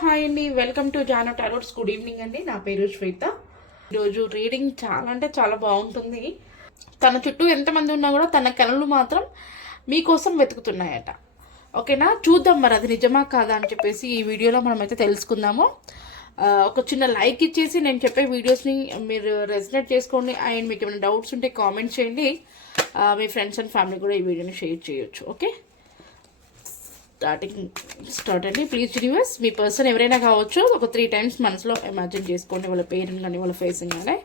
Hi అండి. Welcome to Jaano tarots good evening అండి. నా పేరు శ్వేత. ఈరోజు రీడింగ్ చాలా అంటే చాలా బాగుంటుంది. తన చుట్టూ ఎంతమంది ఉన్నా కూడా తన కళలు మాత్రం మీకోసం వెతుకుతున్నాయట. ఓకేనా? చూద్దాం మరి అది నిజమా కాదా అని చెప్పేసి ఈ వీడియోలో మనమైతే తెలుసుకుందాము. ఒక చిన్న లైక్ ఇచ్చేసి నేను చెప్పే వీడియోస్ని మీరు రెసినేట్ చేసుకోండి. అండ్ మీకు ఏమైనా డౌట్స్ ఉంటే కామెంట్ చేయండి. మీ ఫ్రెండ్స్ అండ్ ఫ్యామిలీ కూడా ఈ వీడియోని షేర్ చేయొచ్చు. ఓకే స్టార్టింగ్ స్టార్ట్ అండి. ప్లీజ్ యూనివర్స్ మీ పర్సన్ ఎవరైనా కావచ్చు ఒక త్రీ టైమ్స్ మనసులో ఇమాజిన్ చేసుకోండి వాళ్ళ పేరుని కానీ వాళ్ళ ఫేసింగ్ కానీ.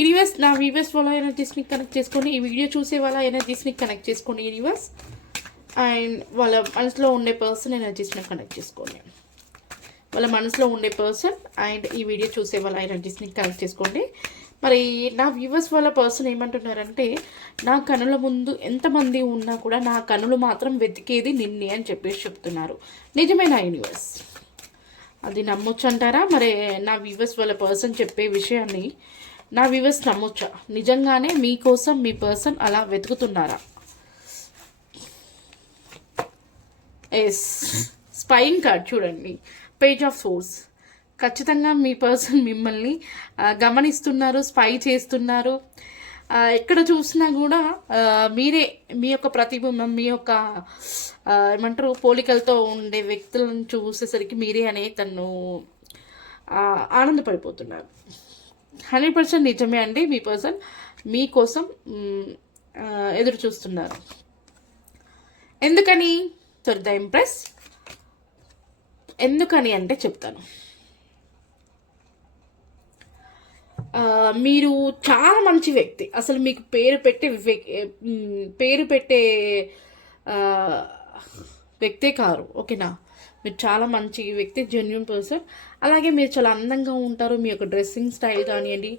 యూనివర్స్ నా వీవర్స్ వాళ్ళ ఎనర్జీస్ని కనెక్ట్ చేసుకోండి. ఈ వీడియో చూసే వాళ్ళ ఎనర్జీస్ని కనెక్ట్ చేసుకోండి యూనివర్స్ అండ్ వాళ్ళ మనసులో ఉండే పర్సన్ ఎనర్జీస్ని కనెక్ట్ చేసుకోండి. వాళ్ళ మనసులో ఉండే పర్సన్ అండ్ ఈ వీడియో చూసే వాళ్ళ ఎనర్జీస్ని కనెక్ట్ చేసుకోండి. మరి నా వ్యూవర్స్ వాళ్ళ పర్సన్ ఏమంటున్నారంటే నా కనుల ముందు ఎంతమంది ఉన్నా కూడా నా కనులు మాత్రం వెతికేది నిన్నే అని చెప్పేసి చెప్తున్నారు. నిజమే నా యూనివర్స్ అది నమ్మొచ్చు అంటారా? మరి నా వ్యూవర్స్ వాళ్ళ పర్సన్ చెప్పే విషయాన్ని నా వ్యూవర్స్ నమ్మొచ్చా? నిజంగానే మీకోసం మీ పర్సన్ అలా వెతుకుతున్నారా? ఎస్ స్పైన్ కార్డ్ చూడండి. పేజ్ ఆఫ్ సోర్స్ ఖచ్చితంగా మీ పర్సన్ మిమ్మల్ని గమనిస్తున్నారు స్పై చేస్తున్నారు. ఎక్కడ చూసినా కూడా మీరే మీ యొక్క ప్రతిబింబం మీ యొక్క ఏమంటారు పోలికలతో ఉండే వ్యక్తులను చూసేసరికి మీరే అనే తను ఆనందపడిపోతున్నారు. హండ్రెడ్ పర్సెంట్ నిజమే అండి మీ పర్సన్ మీకోసం ఎదురు చూస్తున్నారు. ఎందుకని? త్వరిత ఇంప్రెస్. ఎందుకని అంటే చెప్తాను. మీరు చాలా మంచి వ్యక్తి. అసలు మీకు పేరు పెట్టే పేరు పెట్టే వ్యక్తే కారు. ఓకేనా? మీరు చాలా మంచి వ్యక్తి జెన్యున్ పర్సన్ అలాగే మీరు చాలా అందంగా ఉంటారు. మీ యొక్క డ్రెస్సింగ్ స్టైల్ కానివ్వండి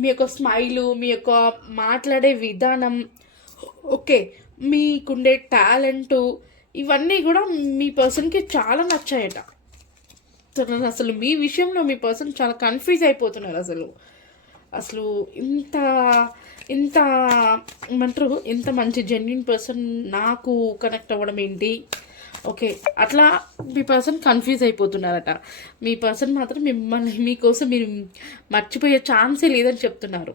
మీ యొక్క స్మైలు మీ యొక్క మాట్లాడే విధానం. ఓకే. మీకుండే టాలెంటు ఇవన్నీ కూడా మీ పర్సన్కి చాలా నచ్చాయట. అసలు- అసలు మీ విషయంలో మీ పర్సన్ చాలా కన్ఫ్యూజ్ అయిపోతున్నారు అసలు. అసలు ఇంత ఇంత ఏమంటారు? ఇంత మంచి జెన్యున్ పర్సన్ నాకు కనెక్ట్ అవ్వడం ఏంటి? ఓకే అట్లా మీ పర్సన్ కన్ఫ్యూజ్ అయిపోతున్నారట. మీ పర్సన్ మాత్రం మిమ్మల్ని మీకోసం మీరు మర్చిపోయే ఛాన్సే లేదని చెప్తున్నారు.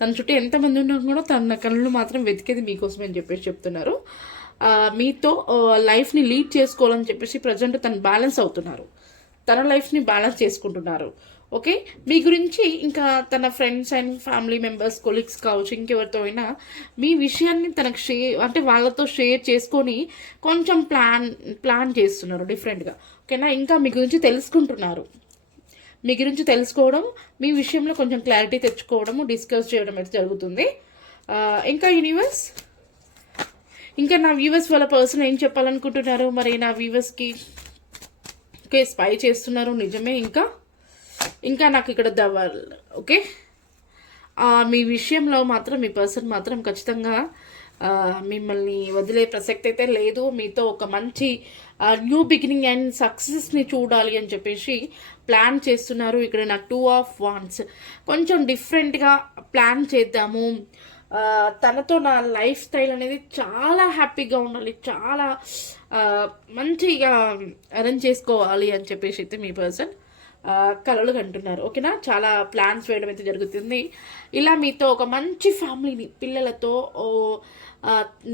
తన చుట్టూ ఎంతమంది ఉన్నా కూడా తన కళ్ళు మాత్రం వెతికేది మీకోసం అని చెప్పేసి చెప్తున్నారు. మీతో లైఫ్ని లీడ్ చేసుకోవాలని చెప్పేసి ప్రజెంట్ తను బ్యాలెన్స్ అవుతున్నారు. తన లైఫ్ని బ్యాలెన్స్ చేసుకుంటున్నారు. ఓకే మీ గురించి ఇంకా తన friends and family members colleagues కావచ్చు ఇంకెవరితో అయినా మీ విషయాన్ని తనకు షేర్ అంటే వాళ్ళతో షేర్ చేసుకొని కొంచెం ప్లాన్ ప్లాన్ చేస్తున్నారు డిఫరెంట్గా ఓకేనా ఇంకా మీ గురించి తెలుసుకుంటున్నారు. మీ గురించి తెలుసుకోవడం మీ విషయంలో కొంచెం క్లారిటీ తెచ్చుకోవడము డిస్కస్ చేయడం అయితే జరుగుతుంది. ఇంకా యూనివర్స్ ఇంకా నా వ్యూవర్స్ వాళ్ళ పర్సన్ ఏం చెప్పాలనుకుంటున్నారు? మరి నా వ్యూవర్స్కి ఓకే స్పై చేస్తున్నారు నిజమే ఇంకా. ఇంకా నాకు ఇక్కడ దవ్వాలి ఓకే? మీ విషయంలో మాత్రం మీ పర్సన్ మాత్రం ఖచ్చితంగా మిమ్మల్ని వదిలే ప్రసక్తి అయితే లేదు. మీతో ఒక మంచి న్యూ బిగినింగ్ అండ్ సక్సెస్ని చూడాలి అని చెప్పేసి ప్లాన్ చేస్తున్నారు. ఇక్కడ నాకు టూ ఆఫ్ వాన్స్ కొంచెం డిఫరెంట్గా ప్లాన్ చేద్దాము. తనతో నా లైఫ్ స్టైల్ అనేది చాలా హ్యాపీగా ఉండాలి చాలా మంచిగా అరేంజ్ చేసుకోవాలి అని చెప్పేసి అయితే మీ పర్సన్ కలలు కంటున్నారు. ఓకేనా? చాలా ప్లాన్స్ వేయడం అయితే జరుగుతుంది. ఇలా మీతో ఒక మంచి ఫ్యామిలీని పిల్లలతో ఓ,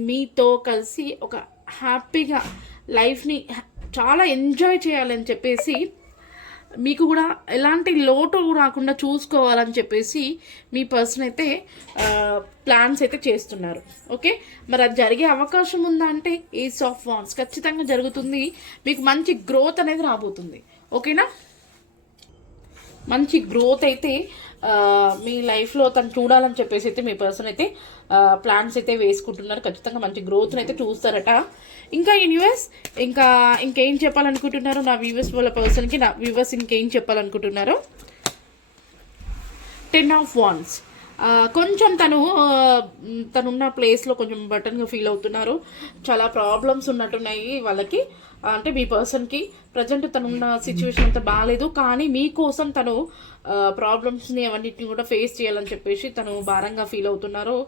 మీతో కలిసి ఒక హ్యాపీగా లైఫ్ని చాలా ఎంజాయ్ చేయాలని చెప్పేసి మీకు కూడా ఎలాంటి లోటు రాకుండా చూసుకోవాలని చెప్పేసి మీ పర్సన్ అయితే ప్లాన్స్ అయితే చేస్తున్నారు. ఓకే? మరి అది జరిగే అవకాశం ఉందా అంటే ఏస్ ఆఫ్ వాన్స్ ఖచ్చితంగా జరుగుతుంది. మీకు మంచి గ్రోత్ అనేది రాబోతుంది. ఓకేనా? మంచి గ్రోత్ అయితే మీ లైఫ్లో తను చూడాలని చెప్పేసి అయితే మీ పర్సన్ అయితే ప్లాన్స్ అయితే వేసుకుంటున్నారు. ఖచ్చితంగా మంచి గ్రోత్ని అయితే చూస్తారట. ఇంకా యూనివర్స్ ఇంకా ఇంకేం చెప్పాలనుకుంటున్నారు నా వ్యూవర్స్ వాళ్ళ పర్సన్కి నా వ్యూవర్స్ ఇంకేం చెప్పాలనుకుంటున్నారు. టెన్ ఆఫ్ వాన్స్ కొంచెం తను తనున్న ప్లేస్లో కొంచెం బటన్గా ఫీల్ అవుతున్నారు. చాలా ప్రాబ్లమ్స్ ఉన్నట్టున్నాయి వాళ్ళకి. అంటే మీ పర్సన్కి ప్రజెంట్ తనున్న సిచ్యువేషన్ అంతా బాగాలేదు కానీ మీకోసం తను ప్రాబ్లమ్స్ని అవన్నిటిని కూడా ఫేస్ చేయాలని చెప్పేసి తను భారంగా ఫీల్ అవుతున్నారు.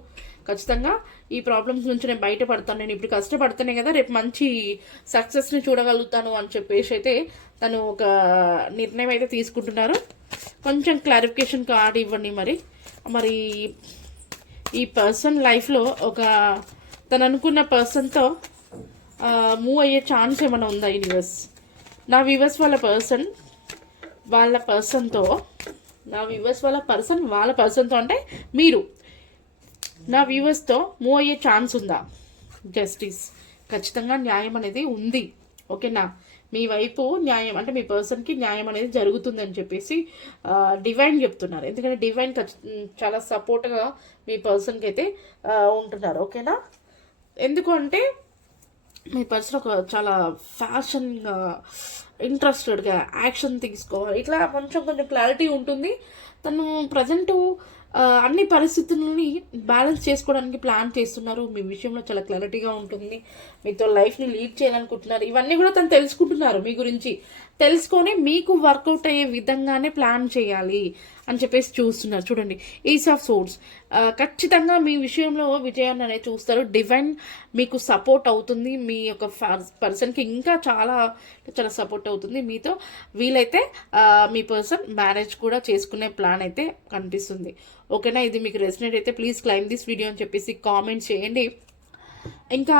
ఖచ్చితంగా ఈ ప్రాబ్లమ్స్ నుంచి నేను బయటపడతాను. నేను ఇప్పుడు కష్టపడితేనే కదా రేపు మంచి సక్సెస్ని చూడగలుగుతాను అని చెప్పేసి అయితే తను ఒక నిర్ణయం అయితే తీసుకుంటున్నారు. కొంచెం క్లారిఫికేషన్ కార్డ్ ఇవ్వండి మరి. మరి ఈ పర్సన్ లైఫ్లో ఒక తను అనుకున్న పర్సన్తో మూవ్ అయ్యే ఛాన్స్ ఏమైనా ఉందా యూనివర్స్ నా వివర్స్ వాళ్ళ పర్సన్ వాళ్ళ పర్సన్తో నా వ్యూవర్స్ వాళ్ళ పర్సన్ వాళ్ళ పర్సన్తో అంటే మీరు. నా వ్యూవర్స్తో మూవ్ అయ్యే ఛాన్స్ ఉందా? జస్టిస్ ఖచ్చితంగా న్యాయం అనేది ఉంది. ఓకేనా మీ వైపు న్యాయం అంటే మీ పర్సన్కి న్యాయం అనేది జరుగుతుందని చెప్పేసి డివైన్ చెప్తున్నారు. ఎందుకంటే డివైన్ చాలా సపోర్ట్గా మీ పర్సన్కి అయితే ఉంటున్నారు. ఓకేనా ఎందుకు అంటే మీ పర్సన్ ఒక చాలా ఫ్యాషన్గా ఇంట్రెస్టెడ్గా యాక్షన్ తీసుకోవాలి ఇట్లా కొంచెం కొంచెం క్లారిటీ ఉంటుంది. తను ప్రజెంట్ అన్ని పరిస్థితులని బ్యాలెన్స్ చేసుకోవడానికి ప్లాన్ చేస్తున్నారు. మీ విషయంలో చాలా క్లారిటీగా ఉంటుంది. మీతో లైఫ్ని లీడ్ చేయాలనుకుంటున్నారు. ఇవన్నీ కూడా తను తెలుసుకుంటున్నారు మీ గురించి. తెలుసుకొని మీకు వర్కౌట్ అయ్యే విధంగానే ప్లాన్ చేయాలి అని చెప్పేసి చూస్తున్నారు. చూడండి ఈస్ ఆఫ్ సోర్స్ ఖచ్చితంగా మీ విషయంలో విజయాన్ని అనేది చూస్తారు. డివైన్ మీకు సపోర్ట్ అవుతుంది. మీ యొక్క పర్సన్కి ఇంకా చాలా చాలా సపోర్ట్ అవుతుంది. మీతో వీలైతే మీ పర్సన్ మ్యారేజ్ కూడా చేసుకునే ప్లాన్ అయితే కనిపిస్తుంది. ఓకేనా ఇది మీకు రెసినేట్ అయితే ప్లీజ్ క్లైమ్ దిస్ వీడియో అని చెప్పేసి కామెంట్ చేయండి. ఇంకా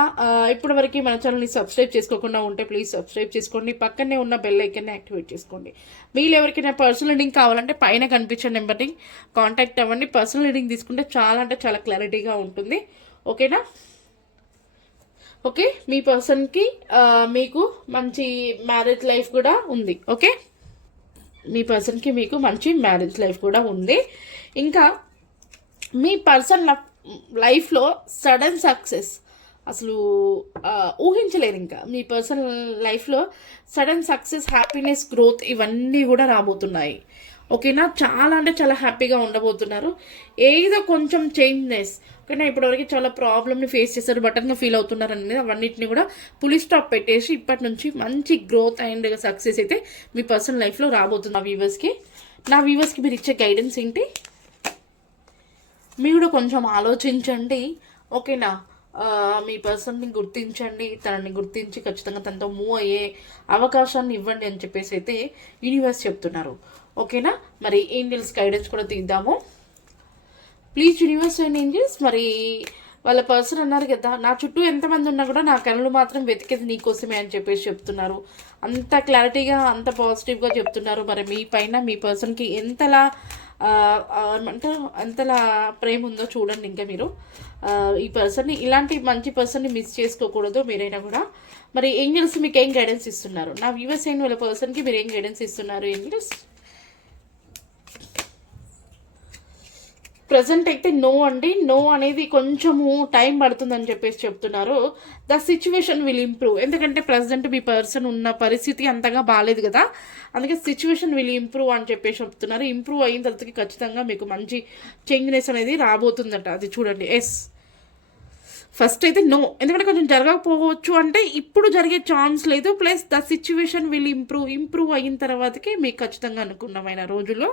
ఇప్పటి వరకు మన ఛానల్ని సబ్స్క్రైబ్ చేసుకోకుండా ఉంటే ప్లీజ్ సబ్స్క్రైబ్ చేసుకోండి. పక్కనే ఉన్న బెల్ ఐకన్ని యాక్టివేట్ చేసుకోండి. మీరు ఎవరికైనా పర్సనల్ రీడింగ్ కావాలంటే పైన కనిపించే నెంబర్ని కాంటాక్ట్ అవ్వండి. పర్సనల్ రీడింగ్ తీసుకుంటే చాలా అంటే చాలా క్లారిటీగా ఉంటుంది. ఓకేనా? ఓకే మీ పర్సన్కి మీకు మంచి మ్యారేజ్ లైఫ్ కూడా ఉంది. ఓకే? మీ పర్సన్కి మీకు మంచి మ్యారేజ్ లైఫ్ కూడా ఉంది. ఇంకా మీ పర్సన్ లైఫ్లో సడన్ సక్సెస్ అసలు ఊహించలేరు ఇంకా. మీ పర్సనల్ లైఫ్లో సడన్ సక్సెస్ హ్యాపీనెస్ గ్రోత్ ఇవన్నీ కూడా రాబోతున్నాయి. ఓకేనా? చాలా అంటే చాలా హ్యాపీగా ఉండబోతున్నారు. ఏదో కొంచెం చేంజ్నెస్ ఓకేనా? ఇప్పటివరకు చాలా ప్రాబ్లమ్ని ఫేస్ చేశారు బటన్గా ఫీల్ అవుతున్నారు అనేది అవన్నిటిని కూడా పులి స్టాప్ పెట్టేసి ఇప్పటి నుంచి మంచి గ్రోత్ అండ్ సక్సెస్ అయితే మీ పర్సనల్ లైఫ్లో రాబోతుంది. నా వ్యూవర్స్కి నా వ్యూవర్స్కి మీరు ఇచ్చే గైడెన్స్ ఏంటి? మీరు కూడా కొంచెం ఆలోచించండి. ఓకేనా? మీ పర్సన్ని గుర్తించండి తనని గుర్తించి ఖచ్చితంగా తనతో మూవ్ అయ్యే అవకాశాన్ని ఇవ్వండి అని చెప్పేసి అయితే యూనివర్స్ చెప్తున్నారు. ఓకేనా మరి ఏంజల్స్ గైడెన్స్ కూడా తీద్దాము. ప్లీజ్ యూనివర్స్ అండ్ ఏంజల్స్ మరి వాళ్ళ పర్సన్ అన్నారు కదా నా చుట్టూ ఎంతమంది ఉన్నా కూడా నా కళ్ళు మాత్రం వెతికేది నీకోసమే అని చెప్పేసి చెప్తున్నారు. అంత క్లారిటీగా అంత పాజిటివ్గా చెప్తున్నారు. మరి మీ పైన మీ పర్సన్కి ఎంతలా ఆ, అంతలా ఎంతలా ప్రేమ ఉందో చూడండి ఇంకా మీరు. ఈ పర్సన్ని ఇలాంటి మంచి పర్సన్ని మిస్ చేసుకోకూడదు మీరైనా కూడా. మరి ఏంజల్స్ మీకు ఏం గైడెన్స్ ఇస్తున్నారు? నా వ్యూవర్స్ అయిన వాళ్ళ పర్సన్కి మీరు ఏం గైడెన్స్ ఇస్తున్నారు ఏంజల్స్? ప్రజెంట్ అయితే నో అండి. నో అనేది కొంచెము టైం పడుతుందని చెప్పేసి చెప్తున్నారు. ద సిచ్యువేషన్ విల్ ఇంప్రూవ్ ఎందుకంటే ప్రజెంట్ మీ పర్సన్ ఉన్న పరిస్థితి అంతగా బాగాలేదు కదా. అందుకే సిచ్యువేషన్ విల్ ఇంప్రూవ్ అని చెప్పేసి చెప్తున్నారు. ఇంప్రూవ్ అయిన తర్వాతకి ఖచ్చితంగా మీకు మంచి చేంజ్నెస్ అనేది రాబోతుందట. అది చూడండి. ఎస్ ఫస్ట్ అయితే నో ఎందుకంటే కొంచెం జరగకపోవచ్చు అంటే ఇప్పుడు జరిగే ఛాన్స్ లేదు. Plus the situation will improve improve అయిన తర్వాతకి మీకు ఖచ్చితంగా అనుకున్నమైన రోజుల్లో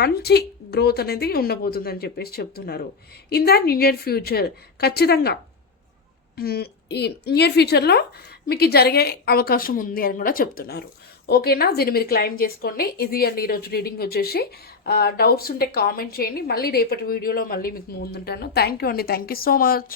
మంచి గ్రోత్ అనేది ఉండబోతుందని చెప్పేసి చెప్తున్నారు. ఇన్ ద నియర్ ఫ్యూచర్ ఖచ్చితంగా ఈ నియర్ ఫ్యూచర్లో మీకు జరిగే అవకాశం ఉంది అని కూడా చెప్తున్నారు. ఓకేనా దీన్ని మీరు క్లైమ్ చేసుకోండి. ఇది అండి ఈరోజు రీడింగ్ వచ్చేసి. డౌట్స్ ఉంటే కామెంట్ చేయండి. మళ్ళీ రేపటి వీడియోలో మళ్ళీ మీకు ముందుంటాను. థ్యాంక్ యూ అండి. Thank you so much